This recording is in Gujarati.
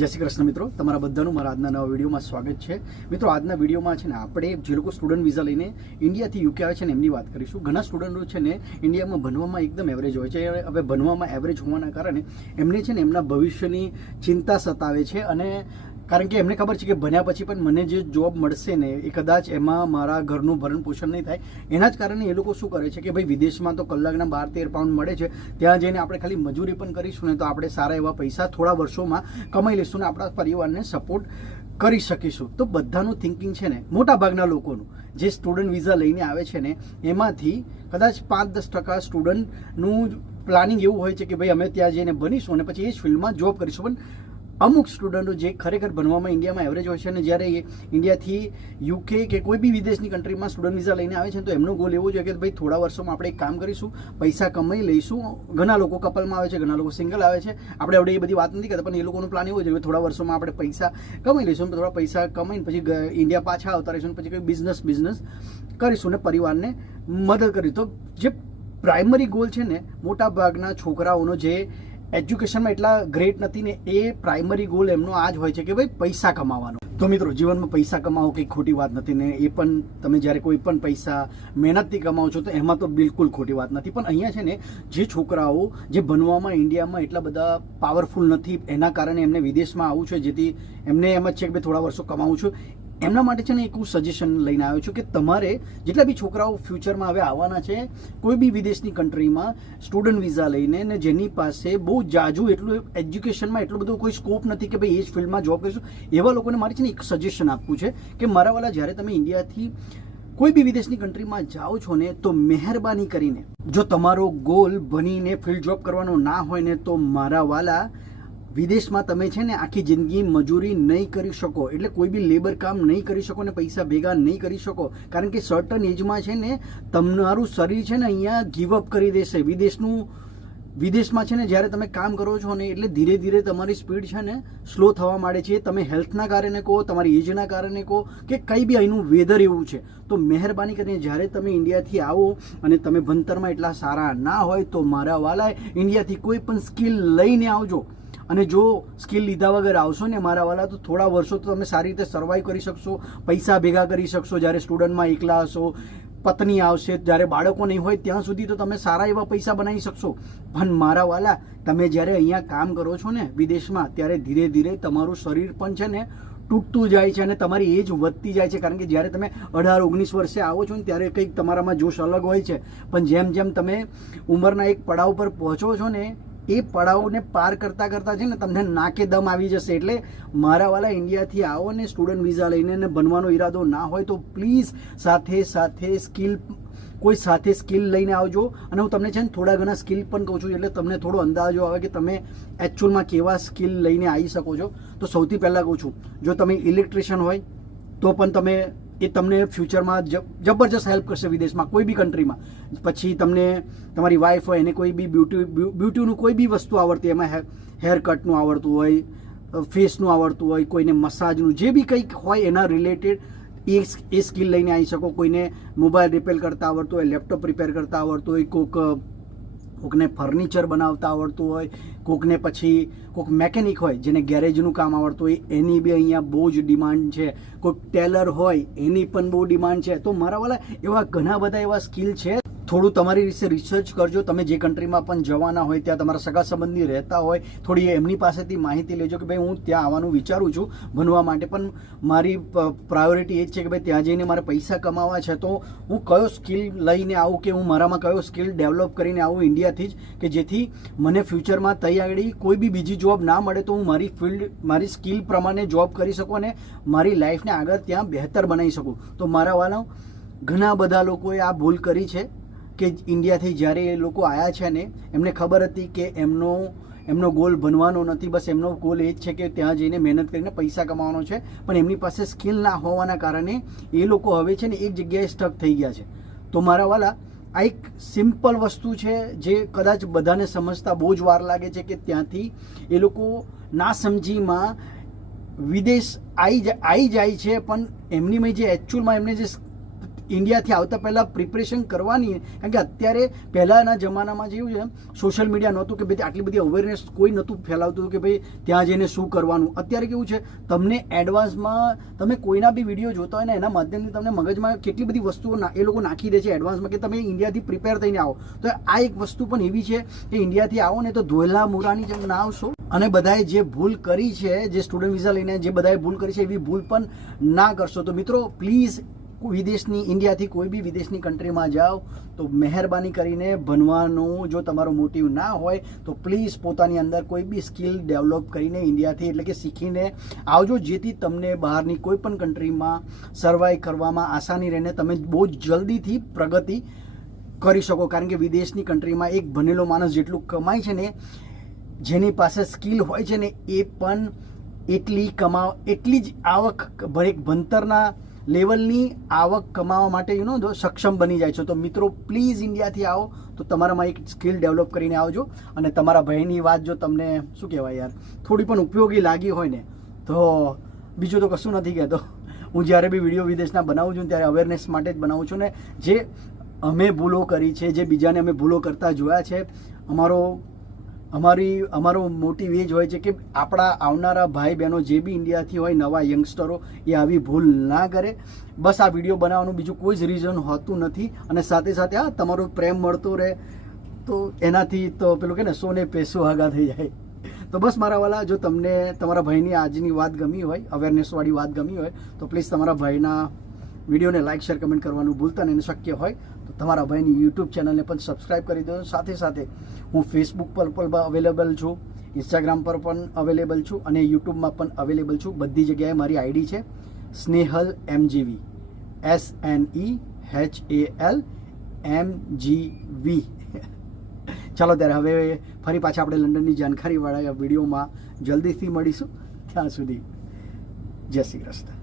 જય શ્રી કૃષ્ણ મિત્રો. તમારા બધાનું મારા આજના નવા વિડીયોમાં સ્વાગત છે. મિત્રો, આજના વિડીયોમાં છે ને આપણે જે લોકો સ્ટુડન્ટ વિઝા લઈને ઇન્ડિયાથી યુકે આવે છે ને એમની વાત કરીશું. ઘણા સ્ટુડન્ટો છે ને ઇન્ડિયામાં ભણવામાં એકદમ એવરેજ હોય છે. હવે ભણવામાં એવરેજ હોવાના કારણે એમને છે ને એમના ભવિષ્યની ચિંતા સતાવે છે અને કારણ કે એમને ખબર છે કે ભણ્યા પછી પણ મને જે જોબ મળશે ને એ કદાચ એમાં મારા ઘરનું ભરણ પોષણ નહીં થાય. એના જ કારણે એ લોકો શું કરે છે કે ભાઈ વિદેશમાં તો કલાકના બાર તેર પાઉન્ડ મળે છે. ત્યાં જઈને આપણે ખાલી મજૂરી પણ કરીશું ને તો આપણે સારા એવા પૈસા થોડા વર્ષોમાં કમાઈ લઈશું ને આપણા પરિવારને સપોર્ટ કરી શકીશું. તો બધાનું થિંકિંગ છે ને મોટા ભાગના લોકોનું. જે સ્ટુડન્ટ વિઝા લઈને આવે છે ને, એમાંથી કદાચ પાંચ દસ ટકા સ્ટુડન્ટનું પ્લાનિંગ એવું હોય છે કે ભાઈ અમે ત્યાં જઈને બનીશું અને પછી એ જ ફિલ્ડમાં જોબ કરીશું. પણ અમુક સ્ટુડન્ટો જે ખરેખર ભણવામાં ઇન્ડિયામાં એવરેજ હોય છે અને જ્યારે એ ઇન્ડિયાથી યુકે કે કોઈ બી વિદેશની કન્ટ્રીમાં સ્ટુડન્ટ વિઝા લઈને આવે છે તો એમનો ગોલ એવો છે કે ભાઈ થોડા વર્ષોમાં આપણે કામ કરીશું, પૈસા કમાઈ લઈશું. ઘણા લોકો કપલમાં આવે છે, ઘણા લોકો સિંગલ આવે છે. આપણે હવે એ બધી વાત નથી કરતા, પણ એ લોકોનું પ્લાન એવો છે થોડા વર્ષોમાં આપણે પૈસા કમાઈ લઈશું થોડા પૈસા કમાઈને પછી ઇન્ડિયા પાછા આવતા રહીશું પછી કોઈ બિઝનેસ બિઝનેસ કરીશું ને પરિવારને મદદ કરી તો જે પ્રાઇમરી ગોલ છે ને મોટા ભાગના છોકરાઓનો જે એજ્યુકેશનમાં એટલા ગ્રેટ નથી ને એ પ્રાઇમરી ગોલ એમનો આ જ હોય છે કે ભાઈ પૈસા કમાવાનો. તો મિત્રો, જીવનમાં પૈસા કમાવો કંઈ ખોટી વાત નથી ને એ પણ તમે જ્યારે કોઈ પણ પૈસા મહેનતથી કમાવો છો તો એમાં તો બિલકુલ ખોટી વાત નથી. પણ અહીંયા છે ને, જે છોકરાઓ જે ભણવામાં ઇન્ડિયામાં એટલા બધા પાવરફુલ નથી એના કારણે એમને વિદેશમાં આવવું છે, જેથી એમને એમ જ છે કે ભાઈ થોડા વર્ષો કમાવું છું. એમના માટે છે ને એક હું સજેશન લઈને આવ્યો છું કે તમારે જેટલા બી છોકરાઓ ફ્યુચરમાં હવે આવવાના છે, કોઈ બી વિદેશની કન્ટ્રીમાં સ્ટુડન્ટ વિઝા લઈને ને જેની પાસે બહુ જાજુ એટલું એજ્યુકેશનમાં એટલો બધો કોઈ સ્કોપ નથી કે ભાઈ એ જ ફિલ્ડમાં જોબ કરીશું, એવા લોકોને મારે છે ને એક સજેશન આપવું છે કે મારા વાલા જ્યારે તમે ઇન્ડિયાથી કોઈ બી વિદેશની કન્ટ્રીમાં જાઓ છો ને તો મહેરબાની કરીને જો તમારો ગોલ બનીને ફિલ્ડ જોબ કરવાનો ના હોય ને તો મારા વાલા વિદેશમાં તમે છે ને આખી જિંદગી મજૂરી નહીં કરી શકો, એટલે કોઈ બી લેબર કામ નહીં કરી શકો ને પૈસા ભેગા નહીં કરી શકો, કારણ કે સર્ટન એજમાં છે ને તમારું શરીર છે ને અહીંયા ગીવઅપ કરી દેશે. વિદેશનું, વિદેશમાં છે ને જ્યારે તમે કામ કરો છો ને એટલે ધીરે ધીરે તમારી સ્પીડ છે ને સ્લો થવા માંડે છે. તમે હેલ્થના કારણે કહો, તમારી એજના કારણે કહો કે કંઈ બી અહીંનું વેધર એવું છે. તો મહેરબાની કરીને જ્યારે તમે ઇન્ડિયાથી આવો અને તમે ભણતરમાં એટલા સારા ના હોય તો મારા વાલાએ ઇન્ડિયાથી કોઈ પણ સ્કિલ લઈને આવજો. અને જો સ્કિલ લીધા વગર આવશો ને મારા વાલા, તો થોડા વર્ષો તો તમે સારી રીતે સર્વાઈવ કરી શકશો, પૈસા ભેગા કરી શકશો, જ્યારે સ્ટુડન્ટમાં એકલા હશો, પત્ની આવશે, જ્યારે બાળકો નહીં હોય, ત્યાં સુધી તો તમે સારા એવા પૈસા બનાવી શકશો. પણ મારા વાલા, તમે જ્યારે અહીંયા કામ કરો છો ને વિદેશમાં, ત્યારે ધીરે ધીરે તમારું શરીર પણ છે ને તૂટતું જાય છે અને તમારી એજ વધતી જાય છે. કારણ કે જ્યારે તમે અઢાર, ઓગણીસ વર્ષે આવો છો ને, ત્યારે કંઈક તમારામાં જોશ અલગ હોય છે. પણ જેમ જેમ તમે ઉંમરના એક પડાવ પર પહોંચો છો ને એ પડાવને પાર કરતા કરતા છે ને તમને નાકે દમ આવી જશે એટલે મારા વાલા ઇન્ડિયાથી આવો ને સ્ટુડન્ટ વિઝા લઈને ને બનવાનો ઈરાદો ના હોય તો પ્લીઝ સાથે સાથે સ્કિલ, કોઈ સાથે સ્કિલ લઈને આવજો. અને હું તમને છે ને થોડા ઘણા સ્કિલ પણ કહું છું એટલે તમને થોડો અંદાજો આવે કે તમે એકચ્યુઅલમાં કેવા સ્કિલ લઈને આવી શકો છો. તો સૌથી પહેલાં કહું છું, જો તમે ઇલેક્ટ્રિશિયન હોય તો પણ તમે એ તમને ફ્યુચરમાં જબરજસ્ત હેલ્પ કરશે વિદેશમાં, કોઈ બી કન્ટ્રીમાં પછી તમને તમારી વાઈફ હોય, એને કોઈ બી બ્યુટી બ્યુટીનું કોઈ બી વસ્તુ આવડતી એમાં હેર કટનું આવડતું હોય ફેસનું આવડતું હોય, કોઈને મસાજનું જે બી કંઈક હોય એના રિલેટેડ એ એ સ્કિલ લઈને આવી શકો. કોઈને મોબાઈલ રિપેર કરતા આવડતું હોય લેપટોપ રિપેર કરતા આવડતું હોય, કોઈક કોકને ફર્નિચર બનાવતા આવડતું હોય, કોકને પછી કોક મેકેનિક હોય જેને ગેરેજનું કામ આવડતું હોય, એની બી અહીંયા બહુ જ ડિમાન્ડ છે. કોઈક ટેલર હોય, એની પણ બહુ ડિમાન્ડ છે. તો મારા વાલા એવા ઘણા બધા એવા સ્કિલ છે થોડું તમારી વિશે રિસર્ચ કરજો. તમે જે કન્ટ્રીમાં પણ જવાના હોય, ત્યાં તમારા સગા સંબંધી રહેતા હોય, થોડી એમની પાસેથી માહિતી લેજો કે ભાઈ હું ત્યાં આવવાનું વિચારું છું. ભણવા માટે પણ મારી પ્રાયોરિટી એ જ છે કે ભાઈ ત્યાં જઈને મારે પૈસા કમાવા છે. તો હું કયો સ્કિલ લઈને આવું કે હું મારામાં કયો સ્કિલ ડેવલપ કરીને આવું ઇન્ડિયાથી જ કે જેથી મને ફ્યુચરમાં આગળ કોઈ બી બીજી જોબ ના મળે તો હું મારી ફિલ્ડ મારી સ્કિલ પ્રમાણે જોબ કરી શકું અને મારી લાઈફને આગળ ત્યાં બહેતર બનાવી શકું. તો મારા વાળા ઘણા બધા લોકોએ આ ભૂલ કરી છે. કે ઇન્ડિયાથી જ્યારે એ લોકો આવ્યા છે ને, એમને ખબર હતી કે એમનો એમનો ગોલ બનવાનો નથી, બસ એમનો ગોલ એ જ છે કે ત્યાં જઈને મહેનત કરીને પૈસા કમાવાનો છે. પણ એમની પાસે સ્કિલ ના હોવાના કારણે એ લોકો હવે છે ને એક જગ્યાએ સ્ટક થઈ ગયા છે. તો મારા વાલા, આ એક સિમ્પલ વસ્તુ છે જે કદાચ બધાને સમજતા બહુ જ વાર લાગે છે કે ત્યાંથી એ લોકો ના સમજીમાં વિદેશ આવી આવી જાય છે, પણ એમનીમાં જે એકચ્યુઅલમાં એમને જે ઇન્ડિયાથી આવતા પહેલાં પ્રિપરેશન કરવાની કારણ કે અત્યારે પહેલાંના જમાનામાં જેવું છે સોશિયલ મીડિયા નહોતું કે ભાઈ આટલી બધી અવેરનેસ કોઈ નહોતું ફેલાવતું કે ભાઈ ત્યાં જઈને શું કરવાનું. અત્યારે કેવું છે, તમને એડવાન્સમાં તમે કોઈના બી વીડિયો જોતા હોય ને એના માધ્યમથી તમને મગજમાં કેટલી બધી વસ્તુઓ એ લોકો નાખી દે છે એડવાન્સમાં કે તમે ઇન્ડિયાથી પ્રિપેર થઈને આવો. તો આ એક વસ્તુ પણ એવી છે કે ઇન્ડિયાથી આવો ને તો ધોયેલા મોરાની જેમ ના આવશો. અને બધાએ જે ભૂલ કરી છે, જે સ્ટુડન્ટ વિઝા લઈને જે બધાએ ભૂલ કરી છે એવી ભૂલ પણ ના કરશો. તો મિત્રો પ્લીઝ વિદેશની, ઇન્ડિયાથી કોઈ બી વિદેશની કન્ટ્રીમાં જાઓ, તો મહેરબાની કરીને ભણવાનું જો તમારો મોટિવ ના હોય, તો પ્લીઝ પોતાની અંદર કોઈ બી સ્કિલ ડેવલપ કરીને ઇન્ડિયાથી, એટલે કે શીખીને આવજો, જેથી તમને બહારની કોઈ પણ કન્ટ્રીમાં સર્વાઈવ કરવામાં આસાની રહીને તમે બહુ જલ્દીથી પ્રગતિ કરી શકો. કારણ કે વિદેશની કન્ટ્રીમાં એક ભણેલો માણસ જેટલું કમાય છે ને, જેની પાસે સ્કિલ હોય છે ને, એ પણ એટલી કમાવ, એટલી જ આવક ભણતરના લેવલની આવક કમાવા માટે યુ નો સક્ષમ બની જાય છે. તો મિત્રો પ્લીઝ ઇન્ડિયાથી આવો. તો તમારામાં એક સ્કિલ ડેવલપ કરીને આવજો. અને તમારા ભાઈની વાત જો તમને, શું કહેવાય યાર, થોડી પણ ઉપયોગી લાગી હોય ને, તો બીજું તો કશું નથી કહેતો. હું જ્યારે બી વીડિયો વિદેશના બનાવું છું ત્યારે અવેરનેસ માટે જ બનાવું છું ને, જે અમે ભૂલો કરી છે, જે બીજાને અમે ભૂલો કરતા જોયા છે, અમારો અમારી, અમારો મોટિવ એ જ હોય છે કે આપણા આવનારા ભાઈ બહેનો જે બી ઇન્ડિયાથી હોય, નવા યંગસ્ટરો, એ આવી ભૂલ ના કરે. બસ આ વીડિયો બનાવવાનું બીજું કોઈ જ રીઝન હોતું નથી. અને સાથે સાથે, હા, તમારો પ્રેમ મળતો રહે. તો એનાથી તો પેલું કે ને, સોને પેસો આગા થઈ જાય. તો બસ મારા વાલા, જો તમને તમારા ભાઈની આજની વાત ગમી હોય અવેરનેસવાળી વાત ગમી હોય, તો પ્લીઝ તમારા ભાઈના વિડીયોને લાઇક શેર કમેન્ટ કરવાનું ભૂલતા નહીં શક્ય હોય તમારા ભાઈની યુટ્યુબ ચેનલને પણ સબસ્ક્રાઇબ કરી દો. સાથે સાથે હું ફેસબુક પર પણ અવેલેબલ છું. ઇન્સ્ટાગ્રામ પર પણ અવેલેબલ છું અને યુટ્યુબમાં પણ અવેલેબલ છું. બધી જગ્યાએ મારી આઈડી છે Snehal MGV S N E H A L M G V ચાલો ત્યારે હવે ફરી પાછા આપણે લંડનની જાણકારીવાળા વિડીયોમાં જલ્દીથી મળીશું. ત્યાં સુધી જય શ્રી કૃષ્ણ.